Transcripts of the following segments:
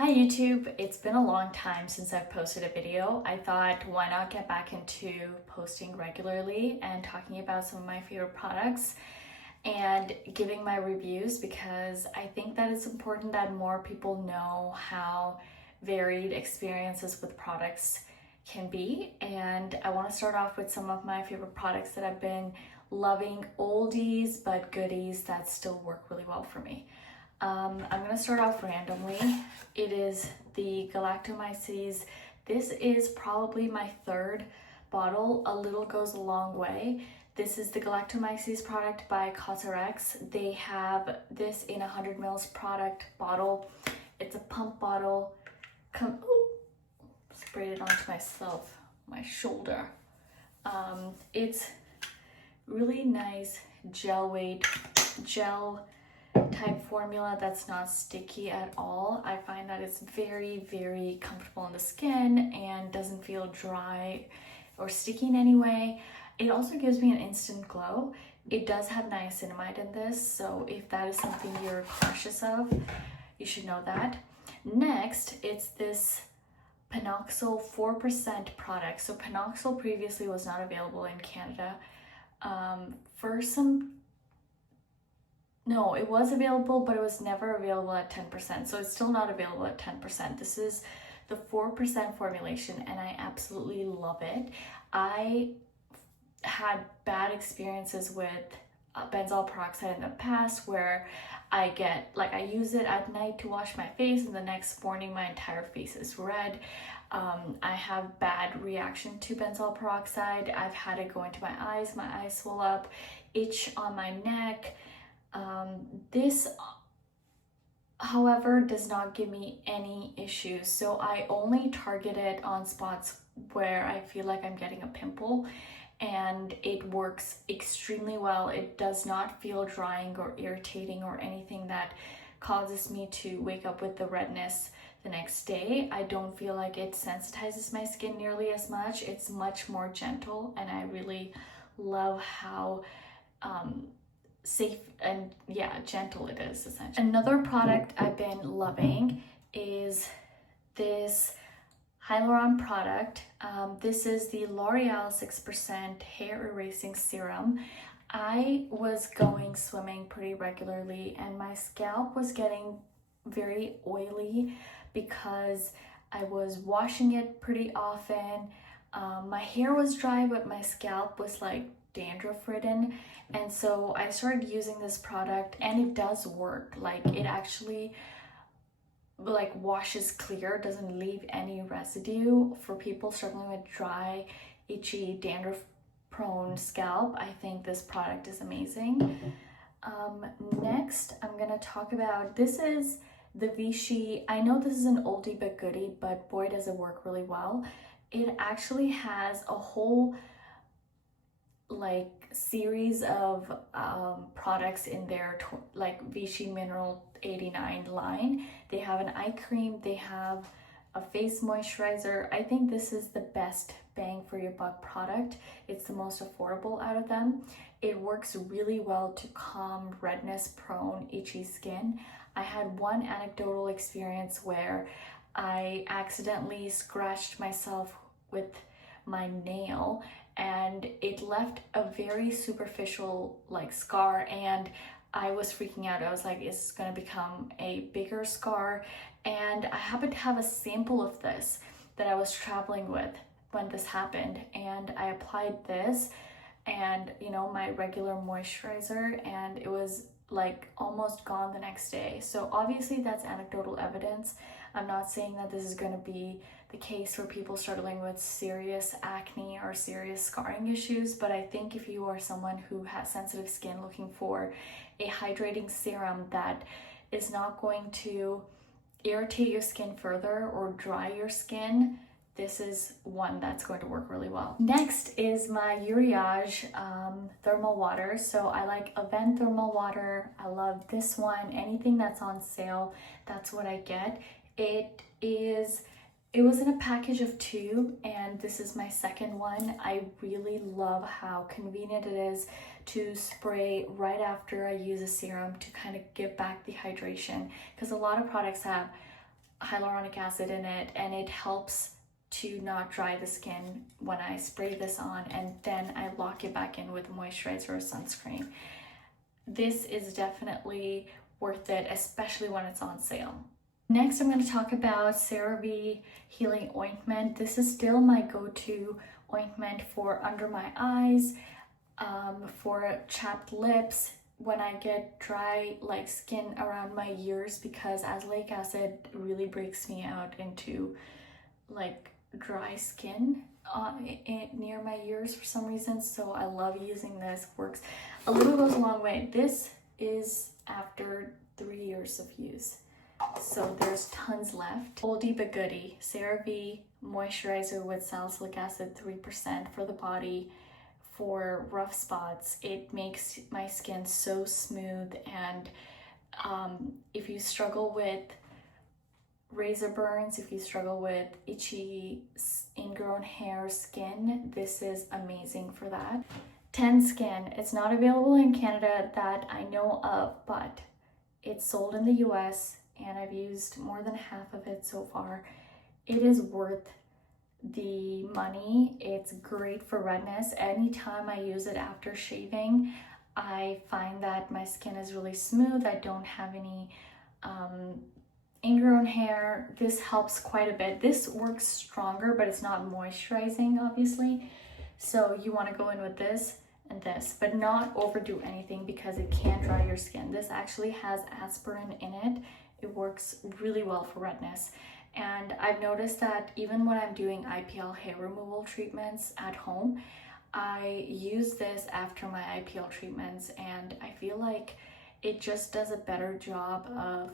Hi YouTube, it's been a long time since I've posted a video. I thought why not get back into posting regularly and talking about some of my favorite products and giving my reviews, because I think that it's important that more people know how varied experiences with products can be. And I want to start off with some of my favorite products that I've been loving, oldies but goodies that still work really well for me. I'm going to start off randomly. It is the Galactomyces. This is probably my third bottle. A little goes a long way. This is the Galactomyces product by Cosrx. They have this in 100 mils product bottle. It's a pump bottle. Sprayed it onto myself, my shoulder. It's really nice gel type formula that's not sticky at all. I find that it's very, very comfortable on the skin and doesn't feel dry or sticky in any way. It also gives me an instant glow. It does have niacinamide in this, so if that is something you're cautious of, you should know that. Next, it's this Panoxyl 4% product. So Panoxyl previously was not available in Canada. No, it was available, but it was never available at 10%. So it's still not available at 10%. This is the 4% formulation, and I absolutely love it. I had bad experiences with benzoyl peroxide in the past where I use it at night to wash my face, and the next morning my entire face is red. I have bad reaction to benzoyl peroxide. I've had it go into my eyes swell up, itch on my neck. This, however, does not give me any issues. So I only target it on spots where I feel like I'm getting a pimple, and it works extremely well. It does not feel drying or irritating or anything that causes me to wake up with the redness the next day. I don't feel like it sensitizes my skin nearly as much. It's much more gentle, and I really love how safe and gentle it is, essentially. Another product I've been loving is this hyaluron product. This is the L'Oreal 6% hair erasing serum. I was going swimming pretty regularly, and my scalp was getting very oily because I was washing it pretty often. My hair was dry, but my scalp was like dandruff ridden, and so I started using this product, and it does work. Like, it actually washes clear, doesn't leave any residue. For people struggling with dry, itchy, dandruff prone scalp, I think this product is amazing. Next, I'm gonna talk about, this is the Vichy. I know this is an oldie but goodie, but boy does it work really well. It actually has a whole series of products in their Vichy Mineral 89 line. They have an eye cream, they have a face moisturizer. I think this is the best bang for your buck product. It's the most affordable out of them. It works really well to calm redness prone itchy skin. I had one anecdotal experience where I accidentally scratched myself with my nail, and it left a very superficial scar, and I was freaking out. I was like, is this gonna become a bigger scar? And I happened to have a sample of this that I was traveling with when this happened, and I applied this and my regular moisturizer, and it was almost gone the next day. So obviously that's anecdotal evidence. I'm not saying that this is going to be the case for people struggling with serious acne or serious scarring issues, but I think if you are someone who has sensitive skin looking for a hydrating serum that is not going to irritate your skin further or dry your skin, this is one that's going to work really well. Next is my Uriage thermal water. So I like Avent thermal water. I love this one. Anything that's on sale, that's what I get. It was in a package of 2, and this is my second one. I really love how convenient it is to spray right after I use a serum to kind of give back the hydration, because a lot of products have hyaluronic acid in it, and it helps to not dry the skin when I spray this on, and then I lock it back in with moisturizer or sunscreen. This is definitely worth it, especially when it's on sale. Next, I'm going to talk about CeraVe Healing Ointment. This is still my go-to ointment for under my eyes, for chapped lips, when I get dry like skin around my ears, because azelaic acid really breaks me out into like dry skin near my ears for some reason. So I love using this. Works a little, goes a long way. This is after 3 years of use, so there's tons left. Oldie but goodie, CeraVe moisturizer with salicylic acid 3% for the body. For rough spots, it makes my skin so smooth, and if you struggle with razor burns, if you struggle with itchy ingrown hair, skin, this is amazing for that. 10 Skin, it's not available in Canada that I know of, but it's sold in the US and I've used more than half of it so far. It is worth the money. It's great for redness. Anytime I use it after shaving, I find that my skin is really smooth. I don't have any ingrown hair. This helps quite a bit. This works stronger, but it's not moisturizing, obviously. So you want to go in with this and this, but not overdo anything because it can dry your skin. This actually has aspirin in it. It works really well for redness. And I've noticed that even when I'm doing IPL hair removal treatments at home, I use this after my IPL treatments, and I feel like it just does a better job of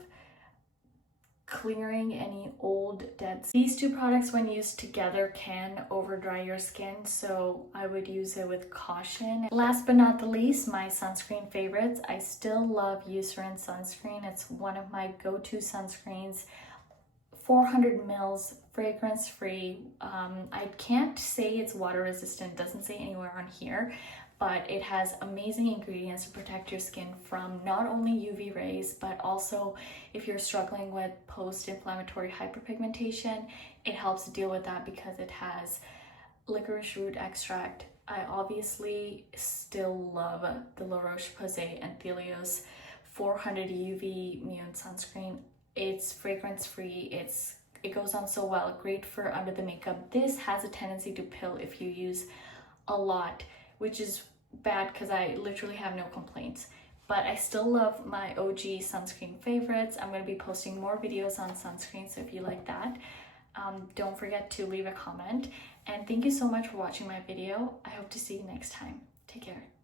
clearing any old dead skin. These two products, when used together, can over dry your skin, so I would use it with caution. Last but not the least, my sunscreen favorites. I still love Eucerin sunscreen. It's one of my go-to sunscreens. 400 mils, fragrance free. I can't say it's water resistant, it doesn't say anywhere on here, but it has amazing ingredients to protect your skin from not only UV rays, but also if you're struggling with post-inflammatory hyperpigmentation, it helps deal with that because it has licorice root extract. I obviously still love the La Roche-Posay and Thelios 400 UV Immune Sunscreen. It's fragrance free, it goes on so well, great for under the makeup. This has a tendency to pill if you use a lot, which is bad because I literally have no complaints. But I still love my OG sunscreen favorites. I'm going to be posting more videos on sunscreen, so if you like that, don't forget to leave a comment. And thank you so much for watching my video. I hope to see you next time. Take care.